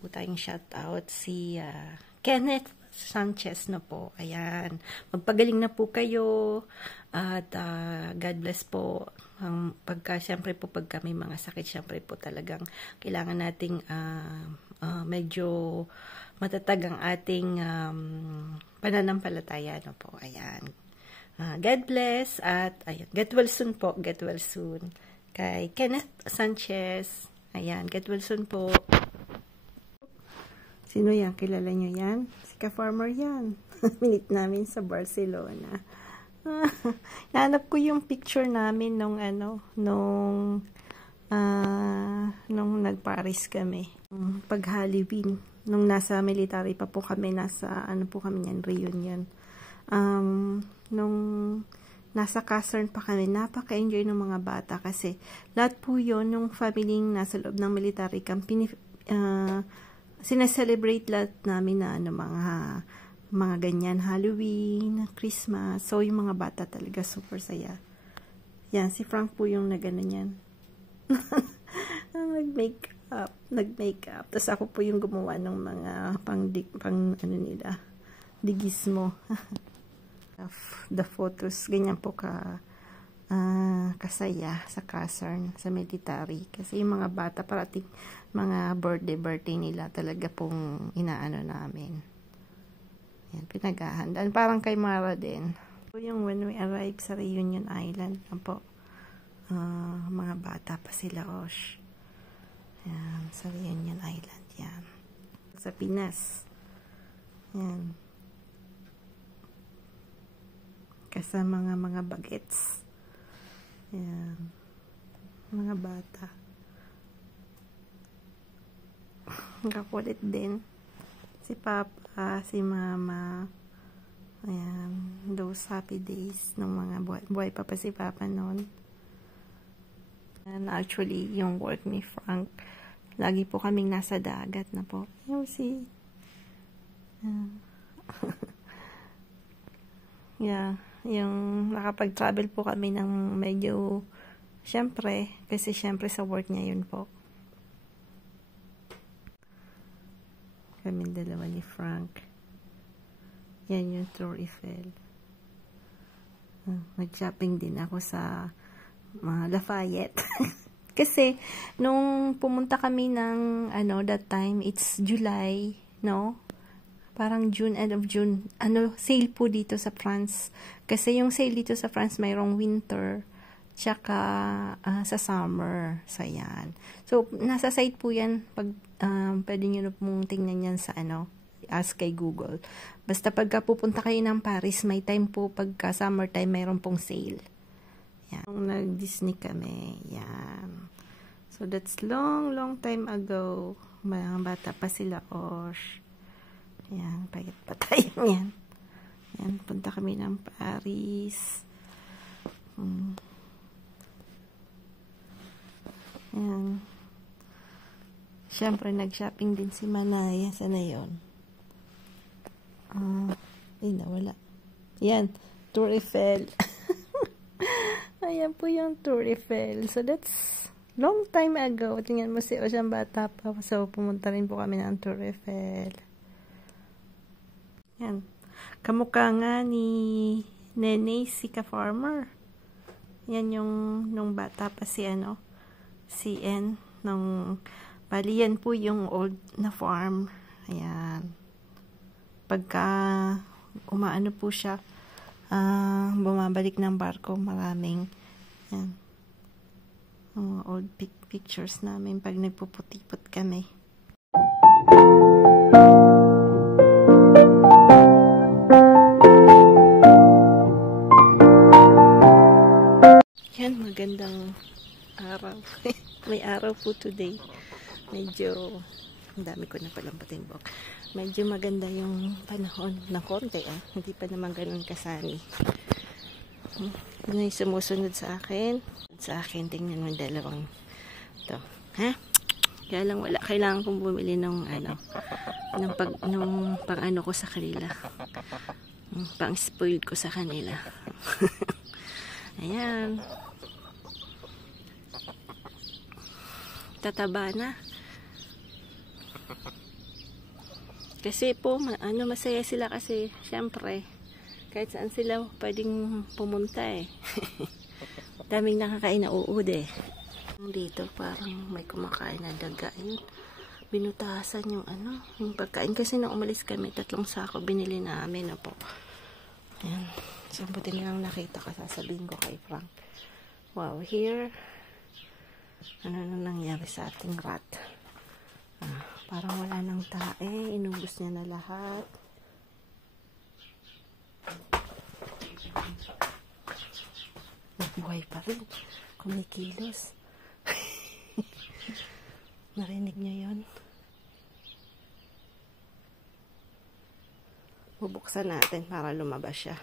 po tayong shoutout si Kenneth Sanchez na po. Ayan. Magpagaling na po kayo at God bless po. Siyempre po pagka may mga sakit, siyempre po talagang kailangan nating medyo matatag ang ating pananampalataya. No po. Ayan. God bless at ayan, get well soon po. Get well soon. Kay Kenneth Sanchez. Ayan, get well soon po. Sino yan? Kilala nyo yan? Si Ka-Farmer yan. Minute namin sa Barcelona. Nahanap ko yung picture namin nung nag-Paris kami. Pag Halloween. Nung nasa military pa po kami, nasa po kami yan, reunion. Nung nasa Casern pa kami, napaka-enjoy ng mga bata kasi lahat po yun, yung family nasa loob ng military camp, sineselebrate lahat namin na mga ganyan, Halloween, Christmas. So, yung mga bata talaga super saya. Yan, si Frank po yung nagano niyan. Nag-makeup. Tapos ako po yung gumawa ng mga digismo. The photos, ganyan po kasaya sa Casern, sa military. Kasi yung mga bata, parating mga birthday nila talaga pong inaano namin. Yan, pinaghahandaan. Parang kay Mara din. So, yung when we arrived sa Reunion Island, yan po, mga bata pa sila, Osh. Yan, sa Reunion Island, yan. Sa Pinas. Yan. Kasama mga bagets. Yan. Mga bata. Kakulit din. Si Papa, si Mama. Ayan. Those happy days ng mga buhay pa si Papa noon. And actually, yung work ni Frank, lagi po kaming nasa dagat na po. You see? Yeah. Yung nakapag-travel po kami ng medyo, syempre sa work niya yun po. Kaming dalawa ni Frank. Yan yung Tour Eiffel. Nag-shopping din ako sa Lafayette. Kasi, nung pumunta kami ng, that time, it's July, no? Parang June, end of June. Sale po dito sa France. Kasi yung sale dito sa France, mayroong winter, tsaka sa summer. So, yan. So, nasa site po yan. Pwede nyo na pong tingnan yan sa ask kay Google. Basta pagka pupunta kayo ng Paris, may time po pagka summertime, mayroon pong sale. Yan. Nag-Disney kami. Yan. So, that's long time ago. Mga bata pa sila, Osh. Yan, payat pa tayo yan. Yan, punta kami ng Paris. Yan. Siyempre, nag-shopping din si Manaya. Sana yun? Nawala. Yan, Tour Eiffel. Ayan po yung Tour Eiffel. So, that's long time ago. Tingnan mo si Ocean bata pa. So, pumunta rin po kami ng Tour Eiffel. Yan. Kamukha nga ni Nene si Ka-Farmer. Yan yung nung bata pa si si N. Bali yan po yung old na farm. Ayan. Pagka umaano po siya, bumabalik ng barko, maraming yan. Old pictures namin pag nagpuputipot kami. Yan, magandang araw. May araw po today. Medyo, ang dami ko na palang patimbok. Medyo maganda yung panahon ng konti. Hindi pa naman ganun kasani. Ano yung sumusunod sa akin? Sa akin, tingnan mo dalawang to. Ha? Kaya lang wala. Kailangan kong bumili ng pang ko sa kanila. Pang spoiled ko sa kanila. Ayan. Tataba na. Kasi po, masaya sila kasi, syempre, kahit saan sila pwedeng pumunta eh. Daming nakakain na uod eh. Dito parang may kumakain na daga. Yun, binutasan yung yung pagkain. Kasi nung umalis kami, 3 sako binili namin na po. Ayan. So, buti nilang nakita ka, sasabihin ko kay Frank. Wow, here, ano nangyari sa ating rat? Parang wala nang tae, inubos niya na lahat. Buhay pa rin, kumikilos. Narinig niyo yun? Bubuksan natin para lumabas siya.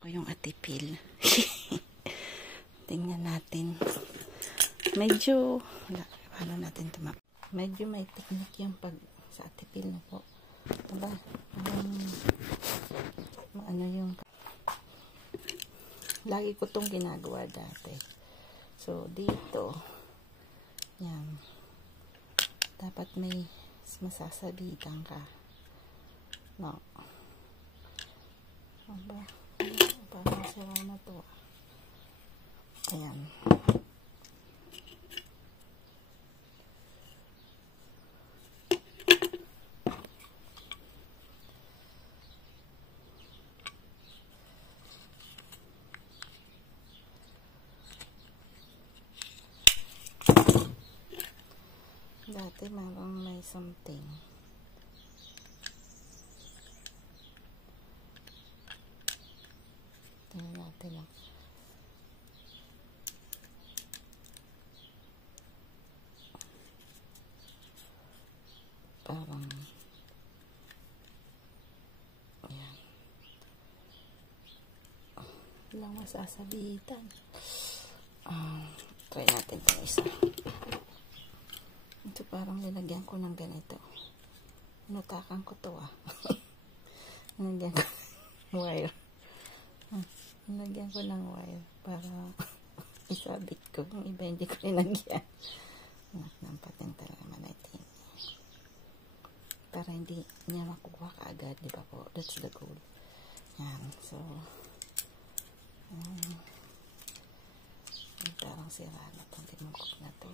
O yung atipil. Tingnan natin. Medyo, paano natin tumap? Medyo may technique yung pag sa atipil na po. Diba? Ano yung lagi ko tong ginagawa dati. So, dito yan. Dapat may masasabitan ka. No. Aba, parang sira na to. Ayan. Dati marang may something. Tingnan natin lang. Parang ayan. Walang masasabitan. Try natin ito isa. Ito parang nilagyan ko ng ganito. Nutakan ko to nilagyan ko ng wire. Nilagyan ko ng wire para isabit ko. Yung iba hindi ko nilagyan. Nampatin talaga natin. Para hindi niya makuha kaagad. Diba po? That's the goal. Yan. So, parang sira na itong timungkok na to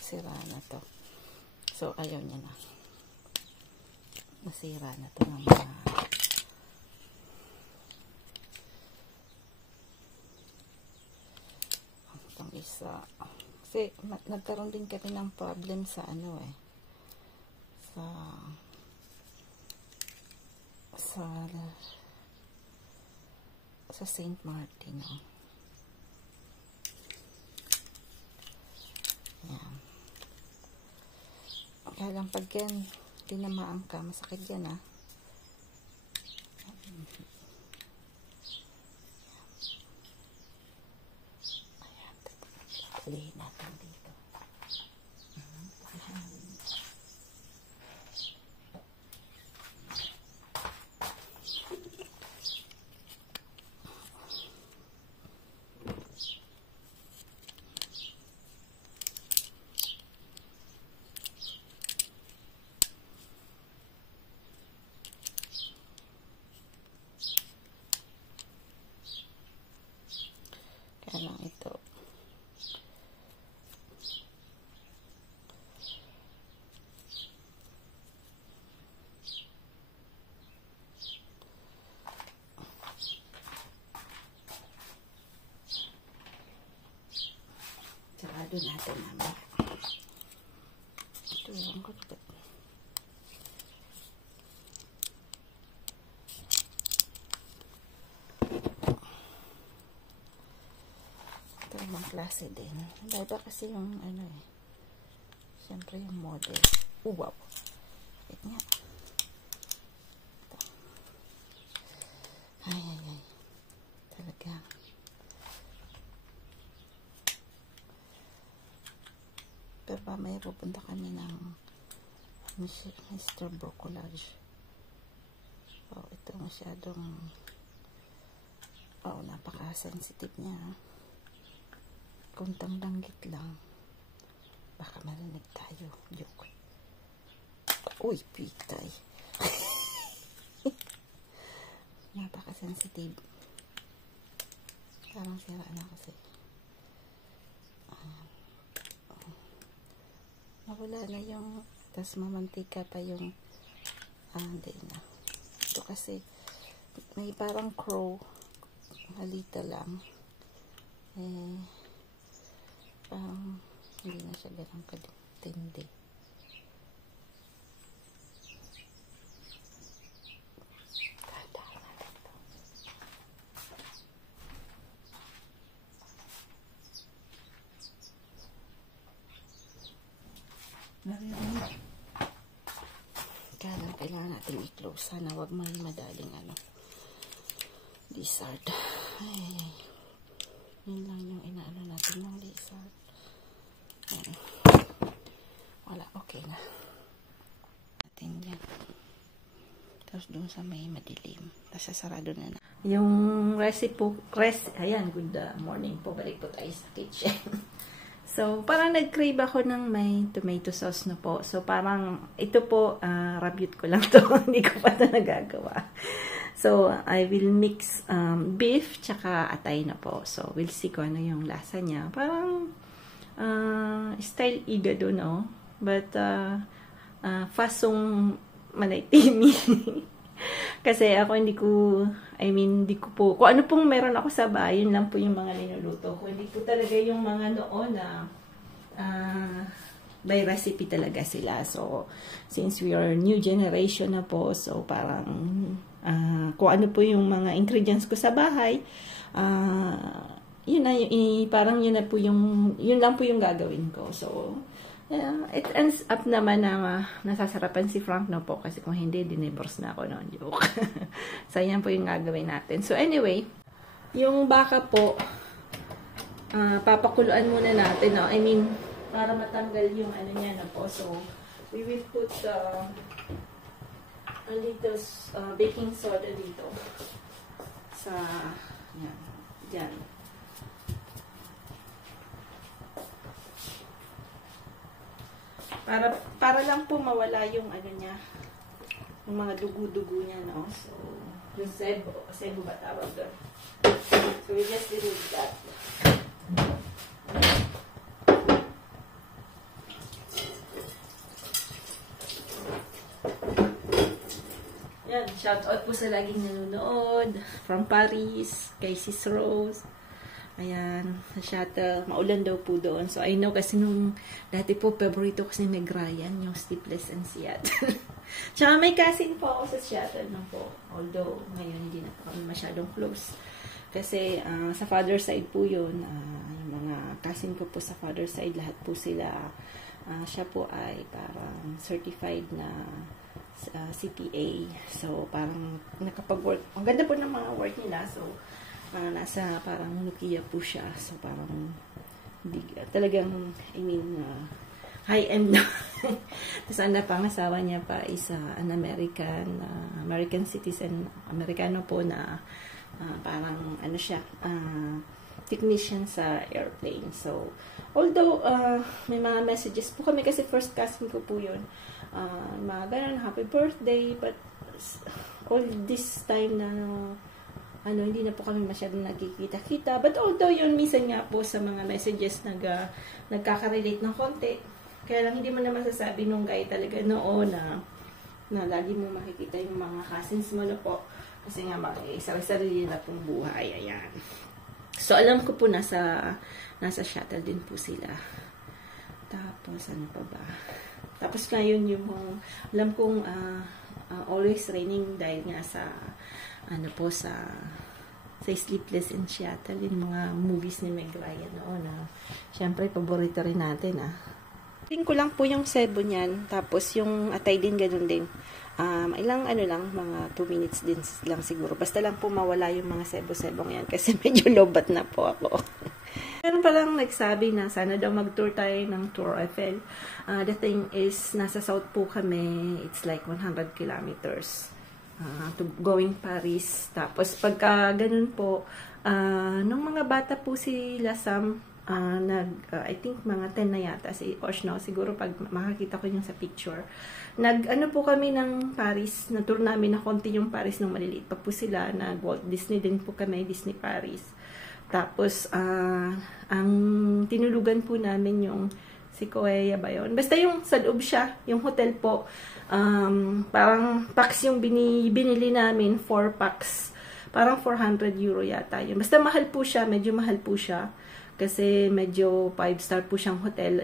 sira na to. So, ayaw niya na. Nasira na to ng mga itong isa. Kasi, nagkaroon din kami ng problem sa sa St. Martin, Ayan. Kaya lang pag yan, tinamaan ka, masakit yan, Ayan. Palihin natin dito. Kaya lang ito. Sarado natin naman. Ito yung kapit. Ibang klase din. Iba kasi yung siyempre yung model. Wow! Wait nga. Ito. Ay. Talaga. Pero mamaya pupunta kami ng Mr. Brocolage. Ito masyadong napaka-sensitive niya. Kuntang langgit lang. Baka marinig tayo. Joke. Uy, pitay. Napaka-sensitive. Parang sira na kasi. Nawala na yung, tas mamantika pa yung, hindi na. Ito kasi, may parang crow. Halita lang. Parang, hindi na siya ganang katindi. Naririnig. Kailangan natin i-close. Sana wag may madaling lizard. Ay. Yun lang yung inaano natin ng lizard. Ay. Wala, okay na. Natin yan. Tapos doon sa may madilim. Tapos sasarado na. Yung ayan, good morning po. Balik po tayo sa kitchen. So, parang nag-crave ako ng may tomato sauce na po. So, parang, ito po, rabbit ko lang to. Hindi ko pa ito nagagawa. So, I will mix beef, tsaka atay na po. So, we'll see kung ano yung lasa niya. Parang, style igado, no? But, fasong manaytimi. Kasi ako hindi ko po, kung ano pong meron ako sa bahay, yun lang po yung mga linuluto ko. Hindi po talaga yung mga noon na by recipe talaga sila. So, since we are new generation na po, so parang kung ano po yung mga ingredients ko sa bahay, yun na, parang yun na po yung, yun lang po yung gagawin ko. So, it ends up naman na nasasarapan si Frank na po kasi kung hindi, dinivorce na ako noon. Joke. So, yan po yung gagawin natin. So, anyway, yung baka po, papakuluan muna natin. No? I mean, para matanggal yung ano niya na po. So, we will put a little baking soda dito. Sa, yan, dyan. Para lang po mawala yung ano niya, yung mga dugo-dugo niya, no? So, yung sebo ba tawag doon? So, we just remove that. Yan, shout out po sa laging nanonood from Paris, kay Sis Rose. Ayan, sa shuttle. Maulan daw po doon. So, I know kasi nung dati po, favorito ko si Meg Ryan, yung Sleepless in Seattle. Tsaka may cousin po ako sa Seattle na po. Although, ngayon hindi na po kami masyadong close. Kasi, sa father side po yun. Yung mga cousin ko po sa father side, lahat po sila. Siya po ay parang certified na CPA. So, parang nakapag-work. Ang ganda po ng mga work nila. So, nasa parang Nokia po siya. So, parang talagang, I mean, high-end na. Tapos, ang napangasawa niya pa is an American citizen, Amerikano po na parang, ano siya, technician sa airplane. So, although, may mga messages po kami kasi first cousin ko po yun. Mga ganun, happy birthday, but all this time na hindi na po kami masyadong nagkikita-kita. But although yun, minsan nga po sa mga messages nagkaka-relate ng konti. Kaya lang hindi mo na masasabi nung guy talaga noon na lagi mo makikita yung mga cousins mo na po. Kasi nga sarili na pong buhay. Ayan. So, alam ko po nasa shuttle din po sila. Tapos, ano pa ba? Tapos ngayon yung alam kong always raining dahil nga sa sa Sleepless in Seattle, yung mga movies ni Meg Ryan noon na syempre paborito rin natin Tingin ko lang po yung sebo niyan, tapos yung atay din ganun din. Ilang mga 2 minutes din lang siguro. Basta lang po mawala yung mga sebo-sebong yan kasi medyo lobat na po ako. Meron palang nagsabi na sana daw mag-tour tayo ng Tour Eiffel. The thing is, nasa south po kami, it's like 100 kilometers. To going Paris. Tapos, pagka ganun po, nung mga bata po sila Sam, I think mga 10 na yata si Osh, no? Siguro pag makakita ko yung sa picture. Ano po kami ng Paris, na-tour namin na konti yung Paris nung maliliit pa po sila, Walt Disney din po kami, Disney Paris. Tapos, ang tinulugan po namin yung si Koea ba yun? Basta yung sa loob siya, yung hotel po, parang packs yung binili namin, 4 packs. Parang 400 euro yata yun. Basta mahal po siya, medyo mahal po siya. Kasi medyo 5-star po siyang hotel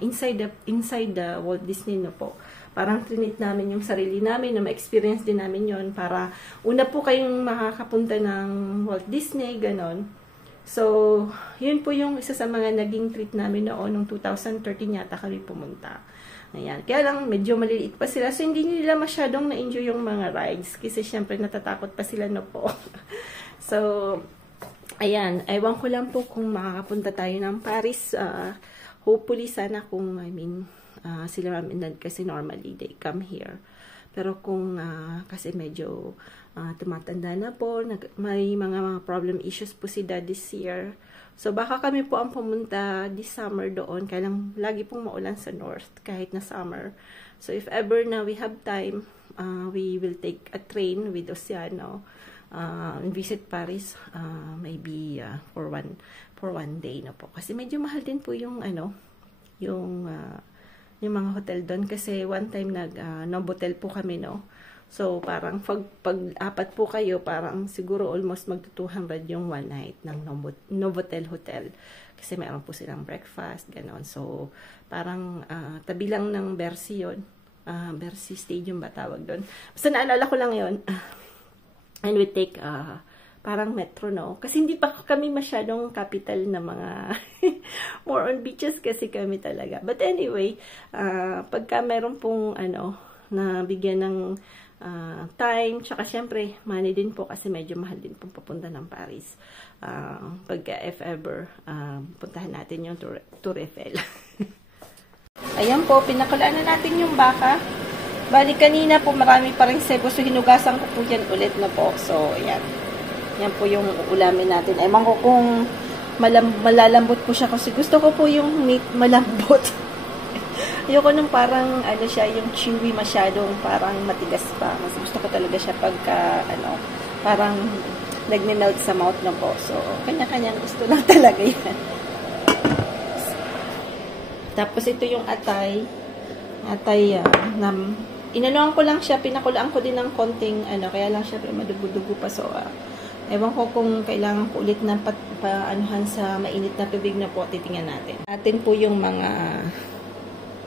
inside the Walt Disney na po. Parang trinit namin yung sarili namin na ma-experience din namin yon para una po kayong makakapunta ng Walt Disney, ganon. So, yun po yung isa sa mga naging treat namin noon, noong 2013 yata kami pumunta. Ayan. Kaya lang, medyo maliliit pa sila. So, hindi nila masyadong na-enjoy yung mga rides. Kasi, syempre, natatakot pa sila na po. So, ayan. Ewan ko lang po kung makakapunta tayo ng Paris. Hopefully, sana kung, sila Ma'am and Dad, kasi normally, they come here. Pero kung, kasi medyo tumatanda na po, may mga problem issues po si Dad this year. So, baka kami po ang pumunta this summer doon. Kaya lang, lagi pong maulan sa north, kahit na summer. So, if ever na we have time, we will take a train with Oceano and visit Paris, maybe for one day na po. Kasi medyo mahal din po yung, yung mga hotel doon. Kasi one time Novotel po kami, no? So, parang pag apat po kayo, parang siguro almost magto-200 yung one night ng Novotel Hotel. Kasi meron po silang breakfast, ganon. So, parang tabi lang ng Bercy yun. Bercy Stadium ba tawag doon? Basta naalala ko lang yun. And we take parang metro, no? Kasi hindi pa kami masyadong capital na mga more on beaches kasi kami talaga. But anyway, pagka meron pong na bigyan ng time, tsaka syempre, money din po kasi medyo mahal din pong papunta ng Paris. Pagka if ever, puntahan natin yung Tour Eiffel. Ayan po, pinakulaan na natin yung baka. Bali kanina po, marami pa rin sebo, so hinugasan ko po yan ulit na po. So, ayan. Yan po yung ulamin natin. Ewan ko kung malalambot po siya kasi gusto ko po yung meat malambot. Ayoko nung parang, siya, yung chewy masyadong parang matigas pa. Mas gusto ko talaga siya pagka, parang nagme-melt sa mouth na po. So, kanya-kanyang gusto lang talaga yan. Tapos, ito yung atay. Atay, inanuan ko lang siya, pinakulaan ko din ng konting, kaya lang siya madugo-dugo pa. So, ewan ko kung kailangan ko ulit na paanuhan sa mainit na tubig na po, titingnan natin. Atin po yung mga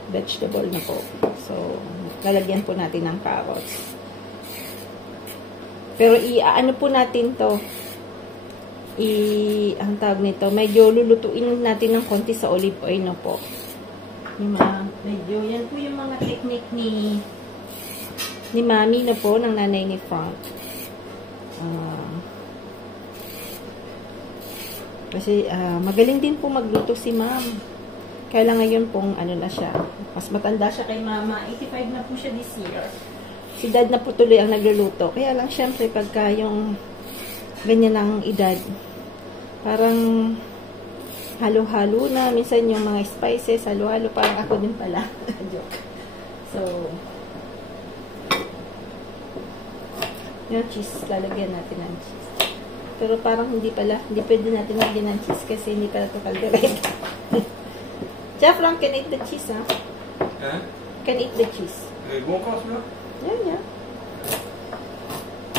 vegetable na po. So, lalagyan po natin ng carrots. Pero, ano po natin to? Ang tawag nito, medyo lulutuin natin ng konti sa olive oil na po. Medyo, yan po yung mga technique ni Mami na po, ng nanay ni Frank. Kasi, magaling din po magluto si Ma'am. Kaya lang ngayon pong na siya. Mas matanda siya kay Mama. 85 na po siya this year. Si Dad na po tuloy ang nagluluto. Kaya lang syempre pagka yung ganyan ang edad, parang halo-halo na. Minsan yung mga spices, halo-halo. Parang ako din pala. Joke. So, yung cheese, lalagyan natin ng cheese. Pero parang hindi pala. Hindi pwede natin lagyan ng cheese kasi hindi pala ito kaldereta. Jeff, Frank can eat the cheese, huh? Hein? Can eat the cheese. Bon encore celui-là? Yeah.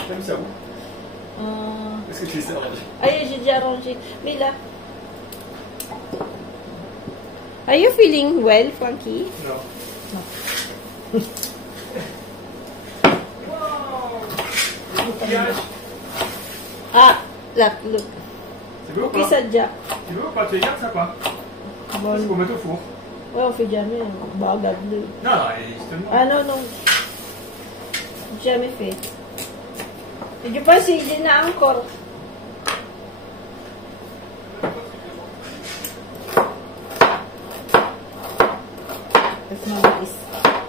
T'aimes ça où? Est-ce que tu sais arranger? Aïe, j'ai déjà arrangé. Mila. Are you feeling well, Frankie? Non. No. Look. C'est beau ou Okay, pas? sadya. Tu veux ou pas? Tu regardes ça quoi? Bon. C'est pour mettre au four. Ouais, on fait jamais. Bagad. Non, justement. Ah non. Jamais fait. Et je pense qu'il y en a encore. Tapos mabilis.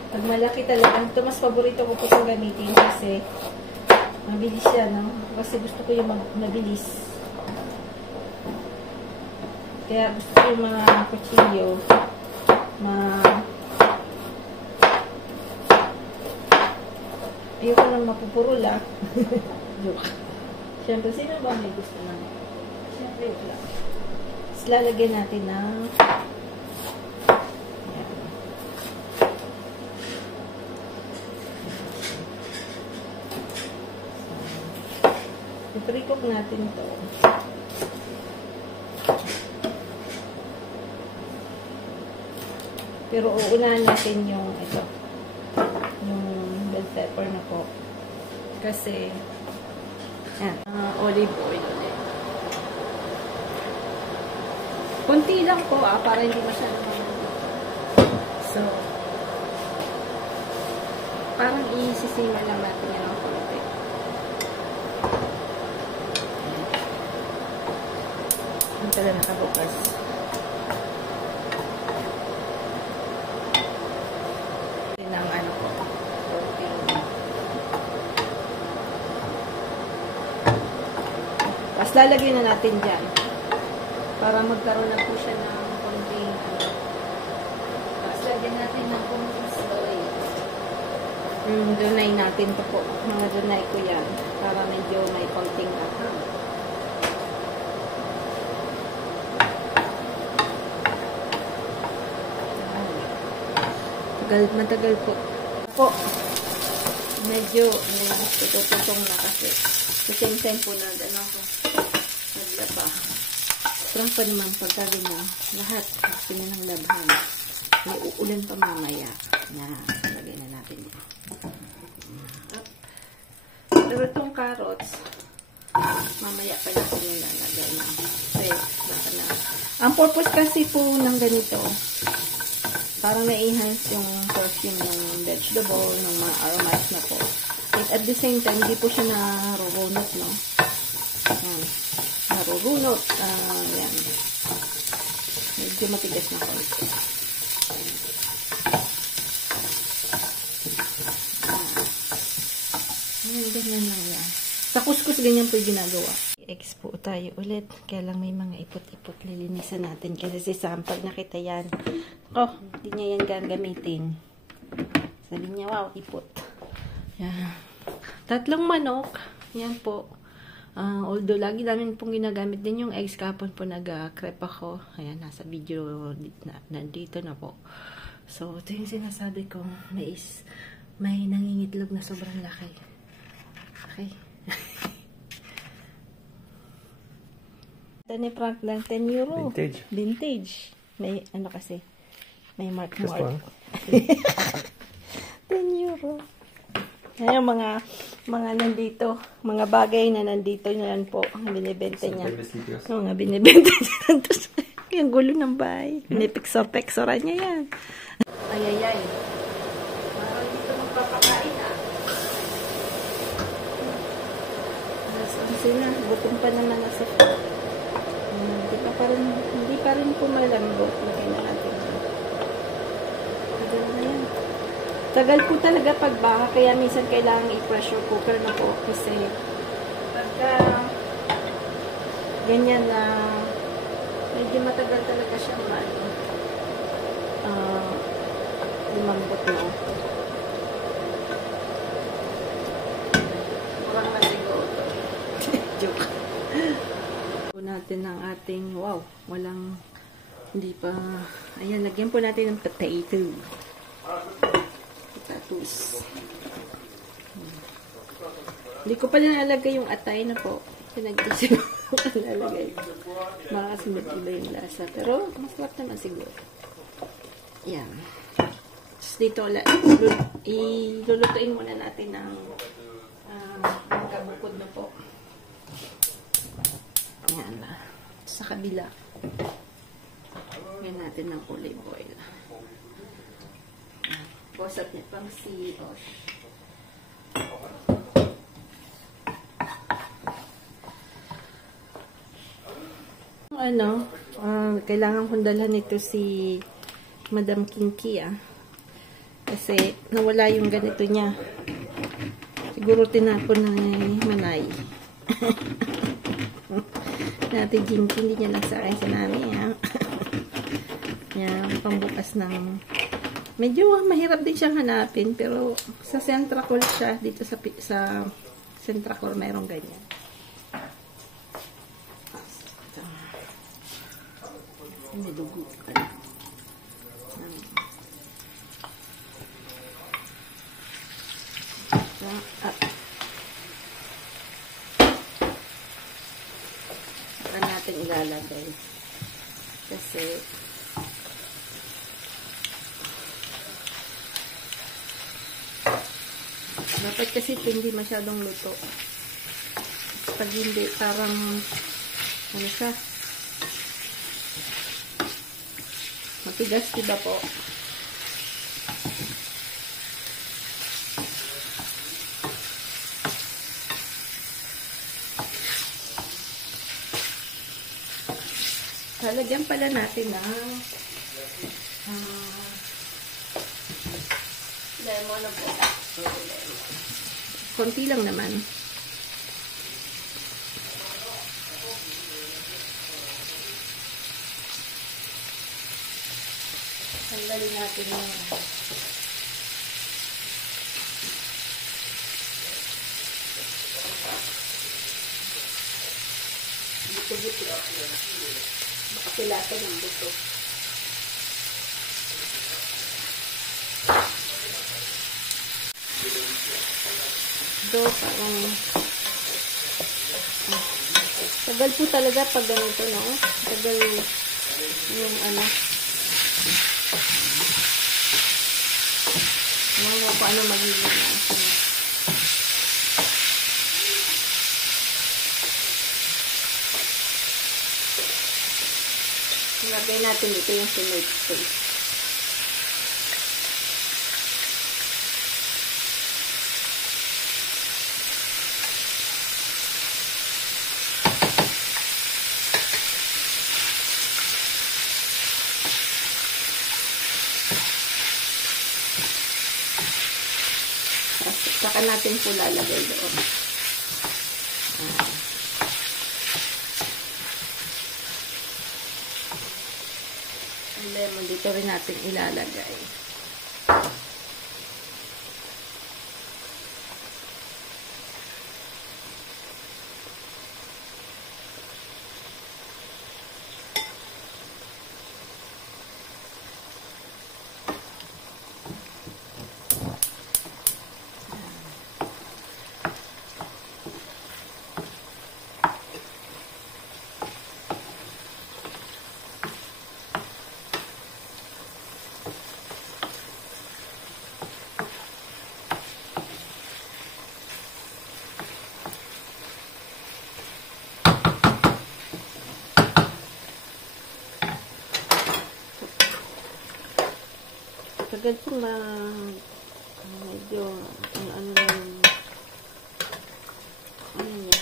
Pag malaki talaga, ito mas paborito ko po itong gamitin kasi mabilis siya, no? Kasi gusto ko yung mabilis. Kaya gusto ko yung mga kutsilyo ayoko lang mapupurol ah. Joke. Siyempre, sino ba may gusto na? Siyempre, wala. Tapos lalagyan natin ng i-pre-cook natin ito. Pero uunahan natin yung ito. Yung bell pepper na po. Kasi olive oil ulit. Kunti lang po para hindi masyadong so, parang isisima lang natin yan ang konti. Ang tagal nakabukas. Ng ano po. Tapos lalagyan na natin dyan. Para magkaroon na po siya ng konting ano. Tapos lagyan natin ng konting soy. Dunay natin ito po. Mga dunay ko yan. Para medyo may konting atang. Matagal po. Medyo tututong na kasi. Sa same time po na naglaba. Sarang pa naman pagka ganyan. Lahat gusto niya ng labhan. May uulan pa mamaya. Yan. Lagay na natin yan. Pero itong carrots, mamaya pa natin yung lalagay na. Baka na. Ang purpose kasi po ng ganito, parang na-enhance yung perfume ng vegetable, ng mga aromas na po. And at the same time, hindi po siya narurunot, no? Narurunot. Yan. Medyo matigas na konti. Ganyan lang yan. Sa kuskus, ganyan po yung ginagawa. I-expo tayo ulit. Kaya lang may mga ipot-ipot lilinisan natin. Kasi si Sam, pag nakita yan, hindi niya yan gagamitin. Sabi niya, wow, ipot. Yan. 3 manok. Yan po. Although, lagi namin pong ginagamit din yung eggs. Kapon po nag-crepe ako. Ayan, nasa video nandito na po. So, ito yung sinasabi ko. May nangingitlog na sobrang laki. Okay. Ito ni Frank lang, 10 euro. Vintage. Vintage. May, ano kasi, may mark. 10 euro. Ayan, mga nandito, mga bagay na nandito na yan po, ang binibenta niya. Mga binibenta niya. Yung gulo ng bahay. Pinipikso-peksoran niya yan. Ayayay. Parang dito magpapakain ah. Kasi na, gutom pa naman na sa hindi pa rin pumalambot. Lagay na natin. Tagal na yan. Tagal po talaga pagbaka, kaya minsan kailangan i-pressure cooker na po. Kasi pagka ganyan na medyo matagal talaga siyang lumambot na. Murang na siguro. Joke. Natin ng ating, wow, hindi pa, ayan, lagyan po natin ng potatoes. Hindi ko pa nalalagay yung atay na po. Pinag-isip ko nalalagay. Makasunod iba yung lasa. Pero, masarap naman siguro. Yan. Tapos dito, ilulutuin muna natin ng kabukod na po. Yan na. Sa kabila. Ngayon natin ng olive oil. Posat niya pang sibol. Kailangan kong dalhan ito si Madam Kinky kasi nawala yung ganito niya. Siguro tinapon na Manay. Natin Jinky, hindi niya lang sa akin sinabi, ha? Yan, pambukas ng... Medyo mahirap din siyang hanapin, pero sa Centracol siya, dito sa Centracol, mayroong ganyan. May dugo. Saan natin ilalagay? Kasi dapat kasi ito hindi masyadong luto. Pag hindi, parang ano siya? Matigas, diba po? Lalagyan pala natin ng lemon na po. Konti lang naman. Tanggalin natin yung buto-buto. Baka pilata ng buto. Do, parang tagal po talaga pag ganito, no? Tagal yung ano. Ano ano magiging nasa. Lagay natin ito yung tomato paste. Saka natin po lalagay doon. Ang lemon dito rin natin ilalagay. Tagal po medyo ano lang ano niya.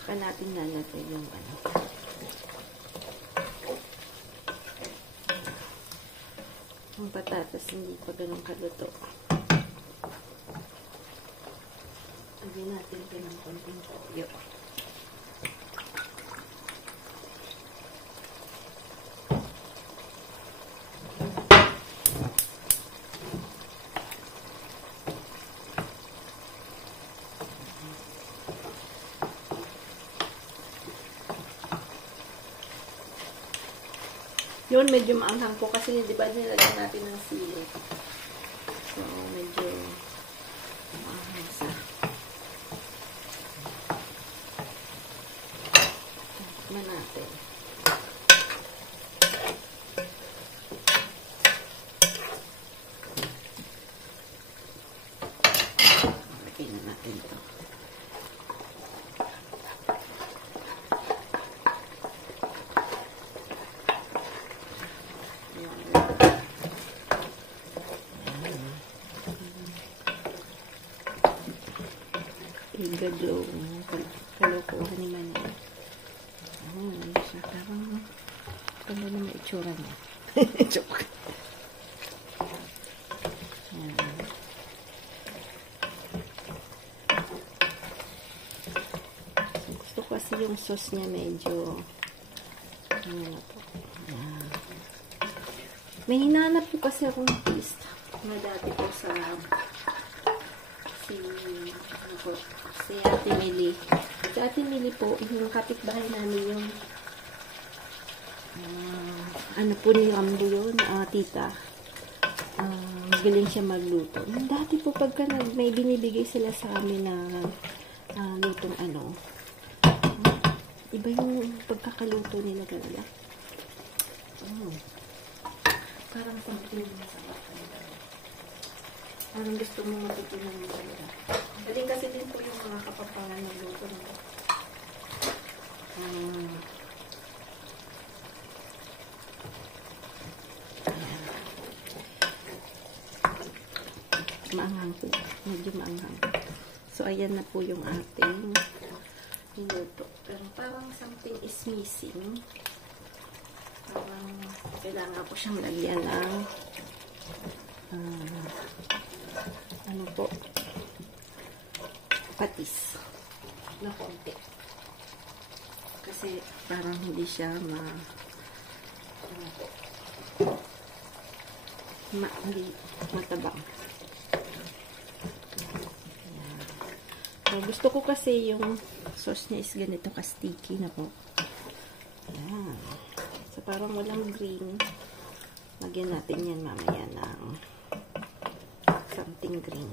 Saka natin lalagay yung ano. Yung patatas hindi pa ganun kaluto. Lagyan natin ito ng konting toyo. Yun, medyo maanghang po kasi di ba nilagyan natin ng sili. So, medyo maanghang sa. Tikman natin. Lagyan na natin ito. Igadlo, kalokohan ni Manny. Siya parang ganda na may itsura niya. Joke. kasi yung sauce niya medyo ano na po. May hinanap po kasi akong taste na dati po sa si Ate Mili. Si Ate Mili po, yung kapitbahay namin yung ano po ni Rambo yun, tita. Magaling siya magluto. Dati po pagka may binibigay sila sa amin na lutong ano, iba yung pagkakaluto nila talaga. Parang something na sa bata. Parang gusto mo matutunan mo talaga. Galing kasi din po yung mga kapampangan ng luto nila. Maanghang po. Medyo maanghang. So, ayan na po yung ating niluto. Pero parang something is missing. Parang kailangan ko siyang lagyan ng ano po, patis na konti. Kasi parang hindi siya hindi matabang. So, gusto ko kasi yung sauce niya is ganito ka-sticky na po. Ayan. So, parang walang green. Lagyan natin yan mamaya ng something green.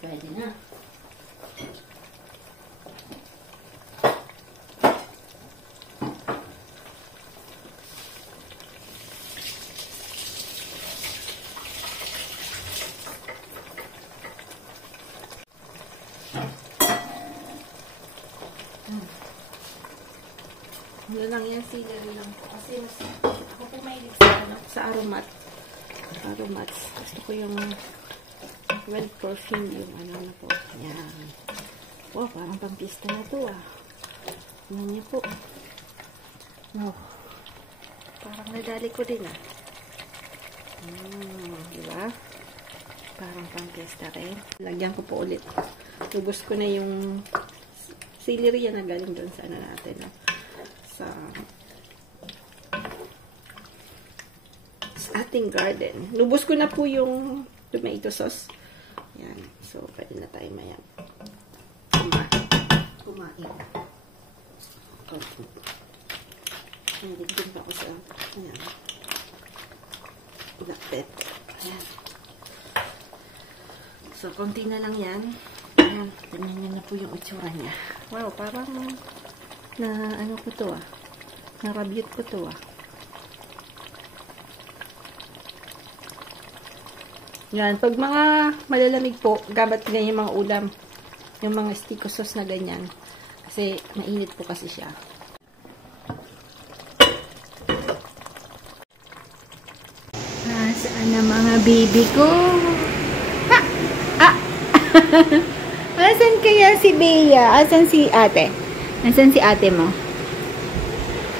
Pwede na. Ano lang yan, celery lang po. Kasi ako po may sa aromats. Gusto ko yung well perfume yung ano na po. Yan. Wow, parang pampista na to Ano niya po. No. Parang nadali ko din diba? Parang pampista rin. Lagyan ko po ulit. Lubos ko na yung celery yan na galing doon sa ano natin sa ating garden. Lubos ko na po yung tomato sauce. Yan. So, pwede na tayo maya kumain. Hindi din pa ako sa ayan. Black pepper. Ayan. So, konti na lang yan. Ayan. Tingnan nyo na po yung itsura niya. Wow, parang na ano ko to na-rabyot ko to Yan, pag mga malalamig po, gabat ganyan yung mga ulam, yung mga sticky sauce na ganyan, kasi mainit po kasi siya. Saan na mga baby ko? Asan kaya si Bea? Asan si ate? Asan si ate mo?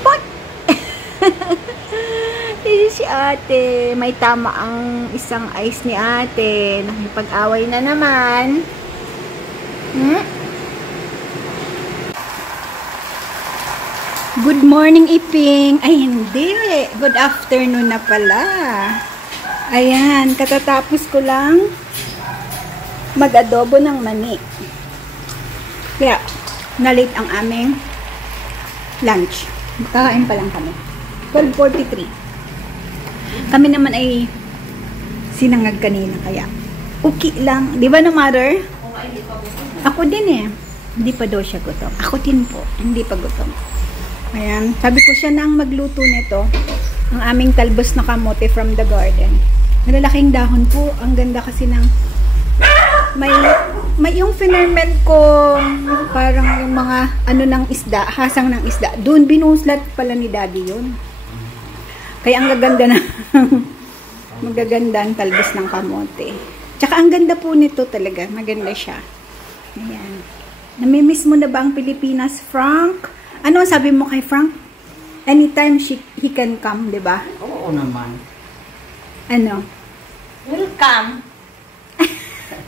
What? Hindi si ate. May tama ang isang ice ni ate. Nakipag-away na naman. Good morning, Iping. Ay, hindi. Good afternoon na pala. Ayan, katatapos ko lang mag-adobo ng mani. Kaya, na-late ang aming lunch. Kakain pa lang kami. 12:43. Kami naman ay sinangag kanina kaya. Okay lang. Di ba no, mother? Ako din eh. Hindi pa daw siya gutom. Ako din po. Hindi pa gutom. Ayan. Sabi ko siya na ang magluto nito. Ang aming talbos na kamote from the garden. Malalaking dahon po. Ang ganda kasi ng may yung finerment ko parang yung mga ano ng isda, hasang ng isda. Doon binuslat pala ni daddy yun. Kaya ang gaganda na magaganda ang talbos ng kamote. Tsaka ang ganda po nito talaga. Maganda siya. Ayan. Namimiss mo na ba ang Pilipinas, Frank? Ano sabi mo kay Frank? Anytime he can come, di ba? Oo naman. Ano? Welcome.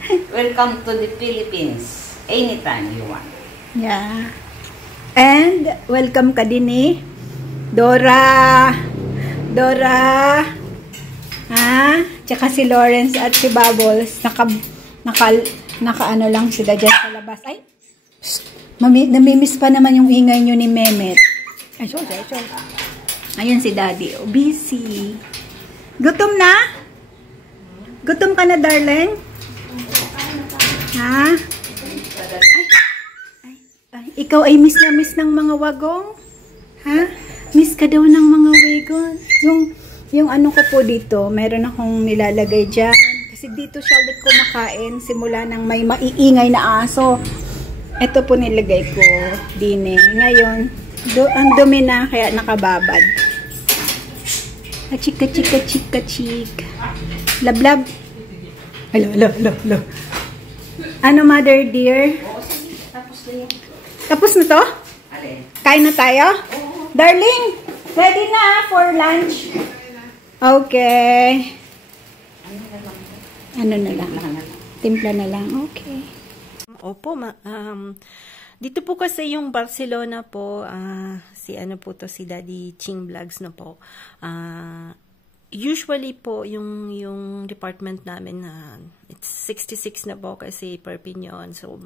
Welcome to the Philippines. Anytime you want. Yeah. And welcome ka din eh. Dora. Ha? Tsaka si Lawrence at si Bubbles. Naka ano lang sila dyan sa labas. Ay! Namimiss pa naman yung ingay nyo ni Mehmet. Ay, sorry. Ayun si Daddy. Oh, busy. Gutom na? Gutom ka na, darling? Ha? Ay, ikaw ay miss na miss ng mga wagong? Ha? Miss ka daw ng mga wagon? Yung ano ko po dito, meron akong nilalagay dyan. Kasi dito siya ulit kumakain simula nang may maiingay na aso. Ito po nilagay ko din eh. Ngayon, ang dumi na kaya nakababad. Chika. Lablab. Hello. Ano, mother dear? Tapos na to? Kain na tayo? Darling, ready na for lunch? Okay. Ano na lang? Timpla na lang. Okay. Opo, dito po kasi yung Barcelona po, si Daddy Ching Vlogs na po. Usually po, yung department namin, it's 66 na po kasi Perpignan. So,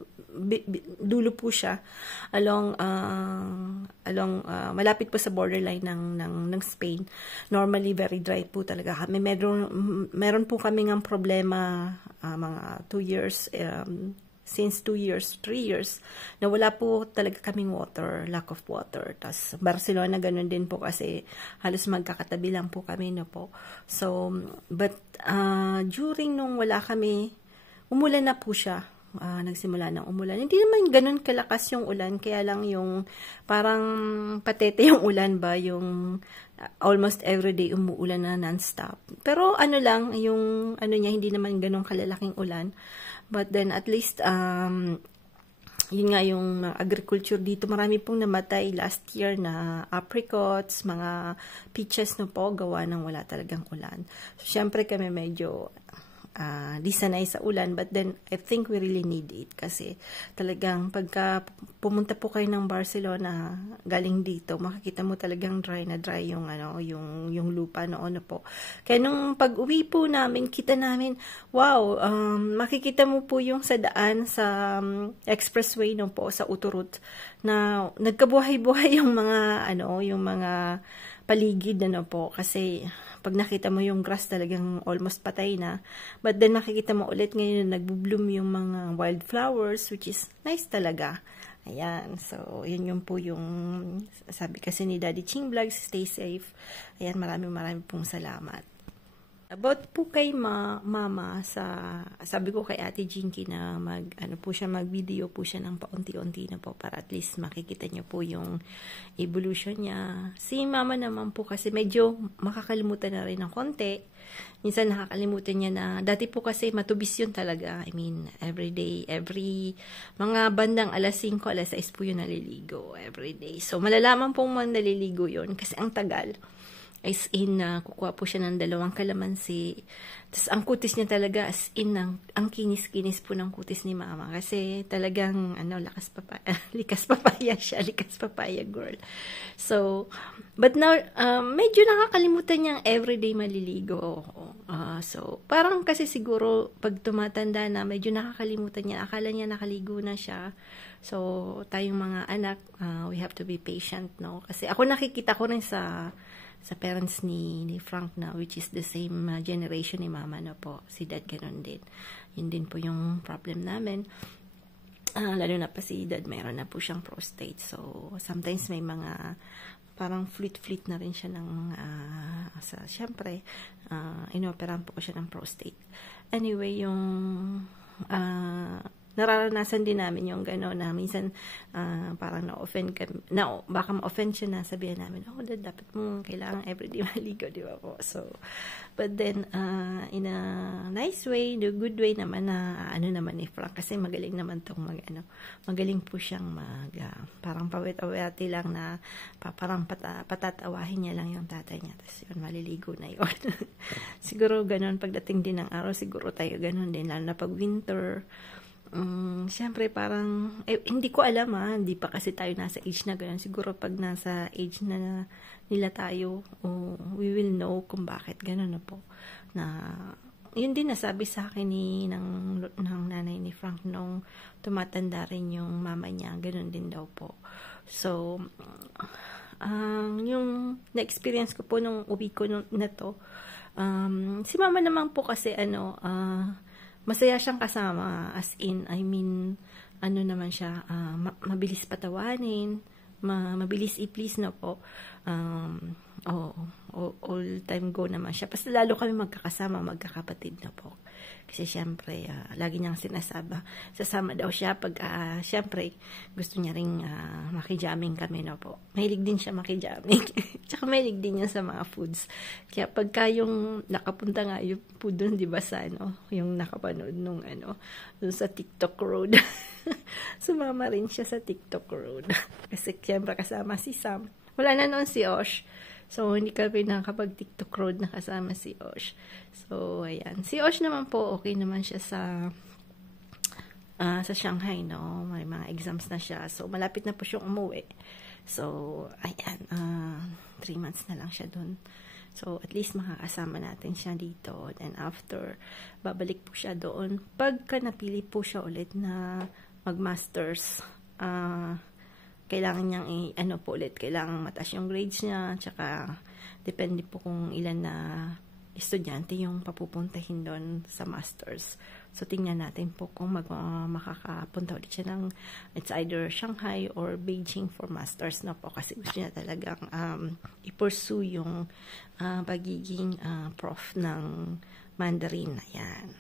dulo po siya along malapit po sa borderline ng Spain. Normally, very dry po talaga kami. Meron po kami ng problema mga 2 years, since 2 years, 3 years, na wala po talaga kaming water, lack of water. Tas Barcelona, ganun din po kasi halos magkakatabi lang po kami, no po. So, but during nung wala kami, umulan na po siya. Nagsimula ng umulan. Hindi naman ganun kalakas yung ulan, kaya lang yung parang patete yung ulan ba, yung almost everyday umuulan na non-stop. Pero ano lang, yung ano niya, hindi naman ganun kalalaking ulan. But then at least, yun nga yung agriculture dito, marami pong namatay last year na apricots, mga peaches no po, gawa ng wala talagang ulan. So, syempre kami medyo di sanay sa ulan, but then I think we really need it kasi talagang pagka pumunta po kayo ng Barcelona galing dito, makikita mo talagang dry na dry yung yung lupa noon po. Kaya nung pag-uwi po namin, kita namin, wow, makikita mo po yung sa daan sa expressway no po, sa Uturut, na nagkabuhay-buhay yung mga yung mga paligid po, kasi pag nakita mo yung grass talagang almost patay na, but then makikita mo ulit ngayon na nagbo-bloom yung mga wildflowers, which is nice talaga. Ayan, so yun po yung sabi kasi ni Daddy Ching Vlogs, stay safe. Ayan, maraming pong salamat. About po kay mama, sabi ko kay Ate Jinky na mag-video po siya ng paunti-unti na po para at least makikita niyo po yung evolution niya. Si mama naman po kasi medyo makakalimutan na rin ng konti. Minsan nakakalimutan niya na, dati po kasi matubis yun talaga. I mean, every day, mga bandang alas 5, alas 6 po yun naliligo every day. So, malalaman po mo naliligo yun kasi ang tagal. As in, kukuha po siya ng 2 kalamansi. Tapos, ang kutis niya talaga, as in, ang kinis-kinis po ng kutis ni mama. Kasi, talagang, likas papaya siya, likas papaya girl. So, but now, medyo nakakalimutan niyang everyday maliligo. So, parang kasi siguro, pag tumatanda na, medyo nakakalimutan niya. Akala niya nakaligo na siya. So, tayong mga anak, we have to be patient, no? Kasi, ako nakikita ko rin sa parents ni Frank na, which is the same generation ni mama na po. Si dad ganun din. Yun din po yung problem namin. Lalo na pa si dad, mayroon na po siyang prostate. So, sometimes may mga parang fleet na rin siya ng syempre, inoperahan po ko siya ng prostate. Anyway, yung nararanasan din namin yung gano'n na minsan parang na-offend kami, baka ma-offend siya na sabihin namin, dad, dapat mo kailangan everyday maligo, di ba po? So, but then, in a nice way, the good way naman na, naman ni Frank, kasi magaling naman tong magaling po siyang parang pawit-awati lang na, parang patatawahin niya lang yung tatay niya, tapos yun, maliligo na yun. Siguro ganun, pagdating din ng araw, siguro tayo ganun din, lalo na pag winter. Siyempre parang hindi ko alam hindi pa kasi tayo nasa age na ganun. Siguro pag nasa age na nila tayo, we will know kung bakit ganun na po. Na yun din nasabi sa akin ng nanay ni Frank nung tumatanda rin yung mama niya, ganun din daw po. So yung na-experience ko po nung uwi ko na to, si mama naman po kasi masaya siyang kasama, as in, I mean, naman siya, mabilis patawanin, mabilis i-please na po, all time go naman siya. Basta lalo kami magkakasama, magkakapatid na po. Kasi syempre, lagi niyang sasama daw siya pag, syempre, gusto niya ring makijamming kami na po. Mahilig din siya makijamming. Tsaka mahilig din niya sa mga foods. Kaya pagka yung nakapunta nga yung food doon, di ba sa yung nakapanood nung doon sa TikTok Road. Sumama rin siya sa TikTok Road. Kasi syempre kasama si Sam. Wala na noon si Osh. So, hindi kami nakapag-TikTok Road na kasama si Osh. So, ayan. Si Osh naman po, okay naman siya sa Shanghai, no? May mga exams na siya. So, malapit na po siyang umuwi. So, ayan. 3 months na lang siya dun. So, at least makakasama natin siya dito. And after, babalik po siya doon. Pagka napili po siya ulit na mag-masters, kailangan niyang po ulit, kailangan mataas yung grades niya, tsaka depende po kung ilan na estudyante yung papupuntahin doon sa masters. So, tingnan natin po kung makakapunta ulit siya ng, it's either Shanghai or Beijing for masters na po, kasi gusto niya talagang i-pursue yung pagiging prof ng Mandarin. Ayan.